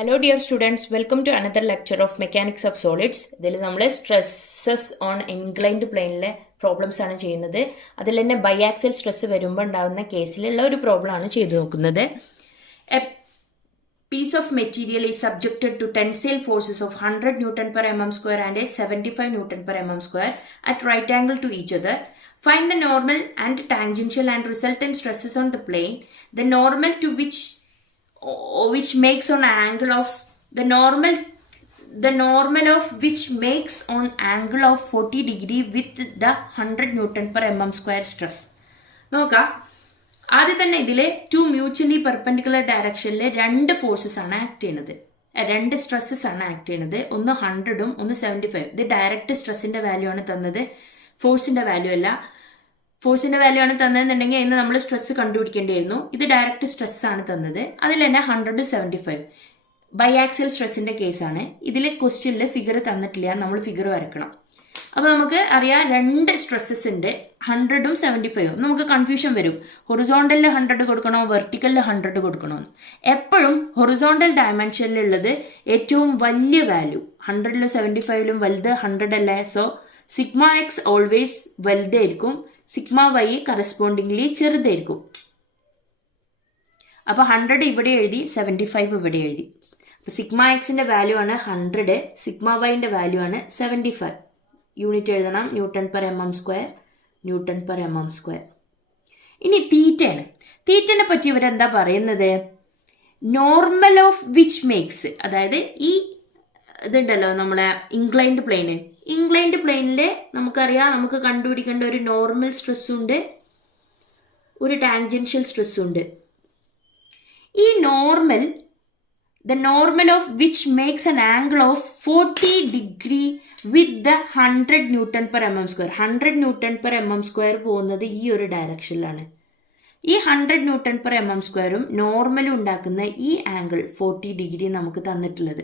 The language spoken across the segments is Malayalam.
Hello dear students, welcome to another lecture of Mechanics of Solids. ഇതിൽ നമ്മൾ stresses on inclined planeലെ പ്രോബ്ലംസ് ആണ് ചെയ്യുന്നത്. അതിൽ തന്നെ ബൈആക്സൽ സ്ട്രെസ് വരുമ്പോൾ ഉണ്ടാകുന്ന കേസിലുള്ള ഒരു പ്രോബ്ലം ആണ് ചെയ്തു നോക്കുന്നത്. A piece of material is subjected to tensile forces of 100 Newton per mm square and 75 Newton per mm square at right angle to each other. Find the normal and tangential and resultant stresses on the plane. The normal to which makes on angle of the normal of which makes on angle of 40 degree with the 100 Newton per mm square stress. നോക്കാം, ആദ്യം തന്നെ ഇതിലെ ടു മ്യൂച്വലി പെർപെൻഡിക്കുലർ ഡയറക്ഷനിലെ രണ്ട് ഫോഴ്സസ് ആണ് ആക്ട് ചെയ്യുന്നത്, രണ്ട് സ്ട്രെസ്സസ് ആണ് ആക്ട് ചെയ്യുന്നത്. ഒന്ന് 100ഉം ഒന്ന് 75. ഇത് ഡയറക്റ്റ് സ്ട്രെസ്സിൻ്റെ വാല്യൂ ആണ് തന്നത്, ഫോഴ്സിൻ്റെ വാല്യൂ അല്ല. ഫോഴ്സിൻ്റെ വാല്യൂ ആണ് തന്നതെന്നുണ്ടെങ്കിൽ അതിന് നമ്മൾ സ്ട്രെസ് കണ്ടുപിടിക്കേണ്ടിയിരുന്നു. ഇത് ഡയറക്റ്റ് സ്ട്രെസ്സാണ് തന്നത്. അതിൽ തന്നെ 100 75 ബൈആക്സൽ സ്ട്രെസ്സിൻ്റെ കേസാണ്. ഇതിൽ ക്വസ്റ്റ്യനിൽ ഫിഗർ തന്നിട്ടില്ല, നമ്മൾ ഫിഗർ വരക്കണം. അപ്പോൾ നമുക്ക് അറിയാം രണ്ട് സ്ട്രെസ്സസ് ഉണ്ട്, 100ഉം 75ഉം. നമുക്ക് കൺഫ്യൂഷൻ വരും, ഹൊറിസോണ്ടലിൽ 100 കൊടുക്കണോ വെർട്ടിക്കലിൽ 100 കൊടുക്കണോ എന്ന്. എപ്പോഴും ഹൊറിസോണ്ടൽ ഡയമെൻഷനിലുള്ളത് ഏറ്റവും വലിയ വാല്യൂ 100ലും 75ലും വലുത് 100 അല്ലേ. സോ സിഗ്മ എക്സ് ഓൾവേസ് വലുതായിരിക്കും, സിഗ്മ വൈ കറസ്പോണ്ടിംഗ്ലി ചെറുതായിരിക്കും. അപ്പോൾ 100 ഇവിടെ എഴുതി, 75 ഇവിടെ എഴുതി. അപ്പോൾ സിഗ്മ എക്സിൻ്റെ വാല്യൂ ആണ് 100, സിഗ്മ വൈൻ്റെ വാല്യൂ ആണ് 75. യൂണിറ്റ് എഴുതണം, newton per M M square, newton per M M square. ഇനി തീറ്റയാണ്. തീറ്റനെ പറ്റി ഇവരെന്താ പറയുന്നത്? നോർമൽ ഓഫ് വിച്ച് മേക്സ്, അതായത് ഈ ഇതുണ്ടല്ലോ നമ്മളെ ഇൻക്ലൈൻഡ് പ്ലെയിന്, ഇൻക്ലൈൻഡ് പ്ലെയിനിൽ നമുക്കറിയാം, നമുക്ക് കണ്ടുപിടിക്കേണ്ട ഒരു നോർമൽ സ്ട്രെസ്സുണ്ട്, ഒരു ടാൻജൻഷ്യൽ സ്ട്രെസ്സുണ്ട്. ഈ normal, the normal of which makes an angle of 40 degree with the 100 newton per M M square. 100 newton per M M square പോകുന്നത് ഈ ഒരു ഡയറക്ഷനിലാണ്. ഈ 100 ന്യൂട്ടൺ പെർ എം എം സ്ക്വയറും നോർമലും ഉണ്ടാക്കുന്ന ഈ ആംഗിൾ 40 ഡിഗ്രി നമുക്ക് തന്നിട്ടുള്ളത്.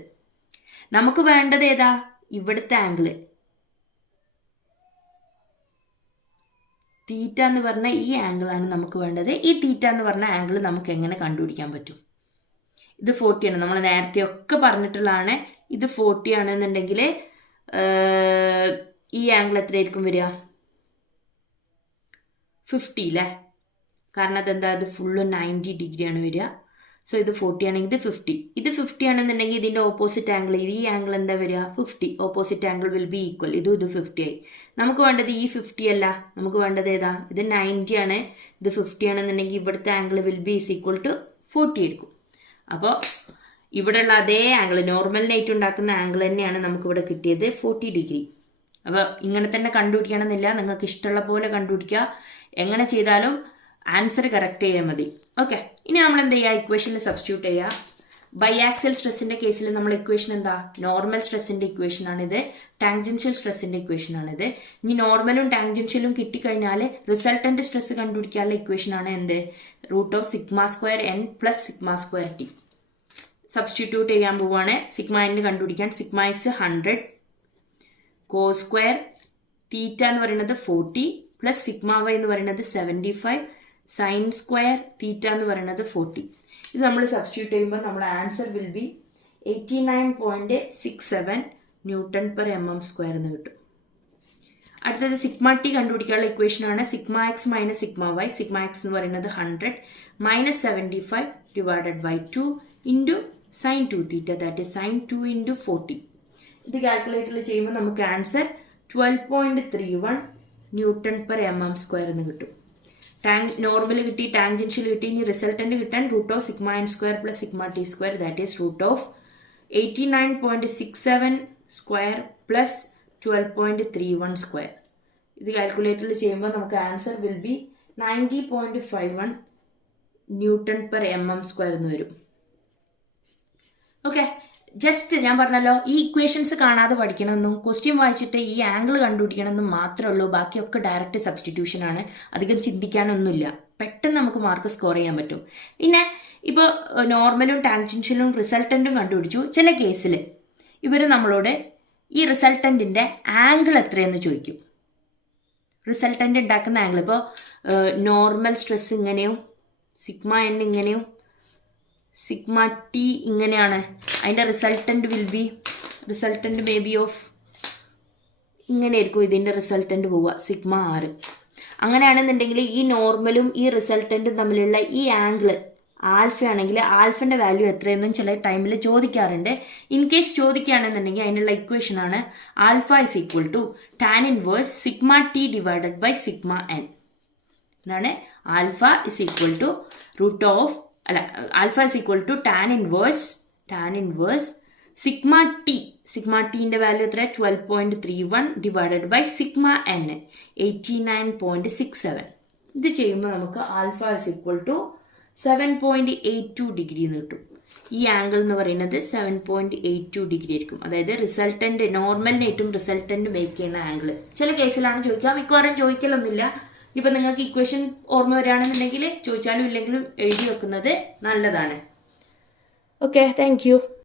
നമുക്ക് വേണ്ടത് ഏതാ? ഇവിടുത്തെ ആംഗിള് തീറ്റ എന്ന് പറഞ്ഞ ഈ ആംഗിളാണ് നമുക്ക് വേണ്ടത്. ഈ തീറ്റ എന്ന് പറഞ്ഞ ആംഗിൾ നമുക്ക് എങ്ങനെ കണ്ടുപിടിക്കാൻ പറ്റും? ഇത് 40 ആണ്, നമ്മൾ നേരത്തെ ഒക്കെ പറഞ്ഞിട്ടുള്ളതാണ്. ഇത് 40 ആണെന്നുണ്ടെങ്കിൽ ഈ ആംഗിൾ എത്രയായിരിക്കും വരിക? 50 അല്ലേ, കാരണം അതെന്താ, ഇത് ഫുള്ള് 90 ഡിഗ്രിയാണ് വരിക. സോ ഇത് 40 ആണെങ്കിൽ ഇത് 50. ഇത് 50 ആണെന്നുണ്ടെങ്കിൽ ഇതിൻ്റെ ഓപ്പോസിറ്റ് ആംഗിൾ, ഈ ആംഗിൾ എന്താ വരിക? 50. Opposite angle will B equal. ഇത് 50 ആയി. നമുക്ക് വേണ്ടത് ഈ 50 അല്ല, നമുക്ക് വേണ്ടത് ഏതാ? ഇത് 90 ആണ്, ഇത് 50 ആണെന്നുണ്ടെങ്കിൽ ഇവിടുത്തെ angle will be is equal to 40 ആയിരിക്കും. അപ്പോൾ ഇവിടെയുള്ള അതേ ആംഗിൾ, നോർമലിനായിട്ട് ഉണ്ടാക്കുന്ന ആംഗിൾ തന്നെയാണ് നമുക്കിവിടെ കിട്ടിയത്, 40 ഡിഗ്രി. അപ്പോൾ ഇങ്ങനെ തന്നെ കണ്ടുപിടിക്കണമെന്നില്ല, നിങ്ങൾക്ക് ഇഷ്ടമുള്ള പോലെ കണ്ടുപിടിക്കുക. എങ്ങനെ ചെയ്താലും ആൻസർ കറക്റ്റ് ചെയ്യാൻ മതി. ഓക്കെ, ഇനി നമ്മൾ എന്ത് ചെയ്യുക? ഇക്വേഷനിൽ സബ്സ്റ്റിറ്റ്യൂട്ട് ചെയ്യുക. ബൈആക്സൽ സ്ട്രെസ്സിൻ്റെ കേസിൽ നമ്മൾ ഇക്വേഷൻ എന്താ? നോർമൽ സ്ട്രെസ്സിൻ്റെ ഇക്വേഷനാണിത്, ടാൻജൻഷ്യൽ സ്ട്രെസ്സിൻ്റെ ഇക്വേഷനാണിത്. ഇനി നോർമലും ടാൻജൻഷ്യലും കിട്ടിക്കഴിഞ്ഞാൽ റിസൾട്ടൻ്റ് സ്ട്രെസ് കണ്ടുപിടിക്കാനുള്ള ഇക്വേഷനാണ് എന്ത്? √σ² n + σ²t. സബ്സ്റ്റിറ്റ്യൂട്ട് ചെയ്യാൻ പോവുകയാണ്. സിഗ്മ n കണ്ടുപിടിക്കാൻ sigma X 100 cos square theta എന്ന് പറയുന്നത് 40 പ്ലസ് സിഗ്മ വൈ എന്ന് പറയുന്നത് 75 സൈൻ സ്ക്വയർ തീറ്റ എന്ന് പറയുന്നത് 40. ഇത് നമ്മൾ സബ്സ്റ്റിറ്റ്യൂട്ട് ചെയ്യുമ്പോൾ നമ്മുടെ answer will be 89.67 newton per M M square എന്ന് കിട്ടും. അടുത്തത് സിഗ്മ ടി കണ്ടുപിടിക്കാനുള്ള ഇക്വേഷനാണ് sigma X minus sigma Y. Sigma X എന്ന് പറയുന്നത് 100 minus 75 divided by 2 into sine 2 theta, that is sine 2 into 40. ഇത് കാൽക്കുലേറ്ററിൽ ചെയ്യുമ്പോൾ നമുക്ക് answer 12.31 newton per M M square എന്ന് കിട്ടും. നോർമൽ കിട്ടി, ടാൻജൻഷ്യൽ കിട്ടി. ഇനി റിസൾട്ടൻ്റ് കിട്ടാൻ √σn² + σt², that is √89.67 square plus 12.31 square. ഇത് കാൽക്കുലേറ്ററിൽ ചെയ്യുമ്പോൾ നമുക്ക് answer will B 90.51 newton per M M square എന്ന് വരും. ഓക്കെ, ജസ്റ്റ് ഞാൻ പറഞ്ഞല്ലോ, ഈ ഇക്വേഷൻസ് കാണാതെ പഠിക്കണമെന്നും ക്വസ്റ്റ്യൻ വായിച്ചിട്ട് ഈ ആംഗിൾ കണ്ടുപിടിക്കണമെന്നും മാത്രമേ ഉള്ളൂ. ബാക്കിയൊക്കെ ഡയറക്റ്റ് സബ്സ്റ്റിറ്റ്യൂഷൻ ആണ്, അധികം ചിന്തിക്കാനൊന്നുമില്ല. പെട്ടെന്ന് നമുക്ക് മാർക്ക് സ്കോർ ചെയ്യാൻ പറ്റും. പിന്നെ ഇപ്പോൾ നോർമലും ടാൻജൻഷ്യലും റിസൾട്ടൻറ്റും കണ്ടുപിടിച്ചു. ചില കേസിൽ ഇവർ നമ്മളോട് ഈ റിസൾട്ടൻറ്റിൻ്റെ ആംഗിൾ എത്രയെന്ന് ചോദിക്കും. റിസൾട്ടൻ്റ് ഉണ്ടാക്കുന്ന ആംഗിൾ, ഇപ്പോൾ നോർമൽ സ്ട്രെസ് ഇങ്ങനെയും സിഗ്മ n ഇങ്ങനെയും സിഗ്മ ടി ഇങ്ങനെയാണ്. അതിൻ്റെ റിസൾട്ടൻറ്റ് മേ ബി ഓഫ് ഇങ്ങനെയായിരിക്കും ഇതിൻ്റെ റിസൾട്ടൻറ്റ് പോവുക സിഗ്മ ആറ്. അങ്ങനെയാണെന്നുണ്ടെങ്കിൽ ഈ നോർമലും ഈ റിസൾട്ടൻറ്റും തമ്മിലുള്ള ഈ ആംഗിൾ ആൽഫ ആണെങ്കിൽ ആൽഫൻ്റെ വാല്യൂ എത്രയെന്നും ചില ടൈമിൽ ചോദിക്കാറുണ്ട്. ഇൻ കേസ് ചോദിക്കുകയാണെന്നുണ്ടെങ്കിൽ അതിനുള്ള ഇക്വേഷനാണ് alpha is equal to tan inverse sigma T divided by sigma N. എന്താണ് alpha is equal to alpha is equal to tan inverse sigma ടീൻ്റെ വാല്യൂ എത്ര 12.31 ഡിവൈഡഡ് ബൈ സിഗ്മ എൻ 89.67. ഇത് ചെയ്യുമ്പോൾ നമുക്ക് alpha is equal to 7.82 degree എന്ന് കിട്ടും. ഈ ആംഗിൾ എന്ന് പറയുന്നത് 7.82 ഡിഗ്രി ആയിരിക്കും. അതായത് റിസൾട്ടൻ്റ് നോർമലിനേറ്റും റിസൾട്ടൻ്റ് മേക്ക് ചെയ്യുന്ന ആംഗിൾ. ചില കേസിലാണ് ചോദിക്കുക, മിക്കവാറും ചോദിക്കലൊന്നുമില്ല. ഇപ്പം നിങ്ങൾക്ക് ഇക്വേഷൻ ഓർമ്മ വരികയാണെന്നുണ്ടെങ്കിൽ ചോദിച്ചാലും ഇല്ലെങ്കിലും എഴുതി വെക്കുന്നത് നല്ലതാണ്. Okay, thank you.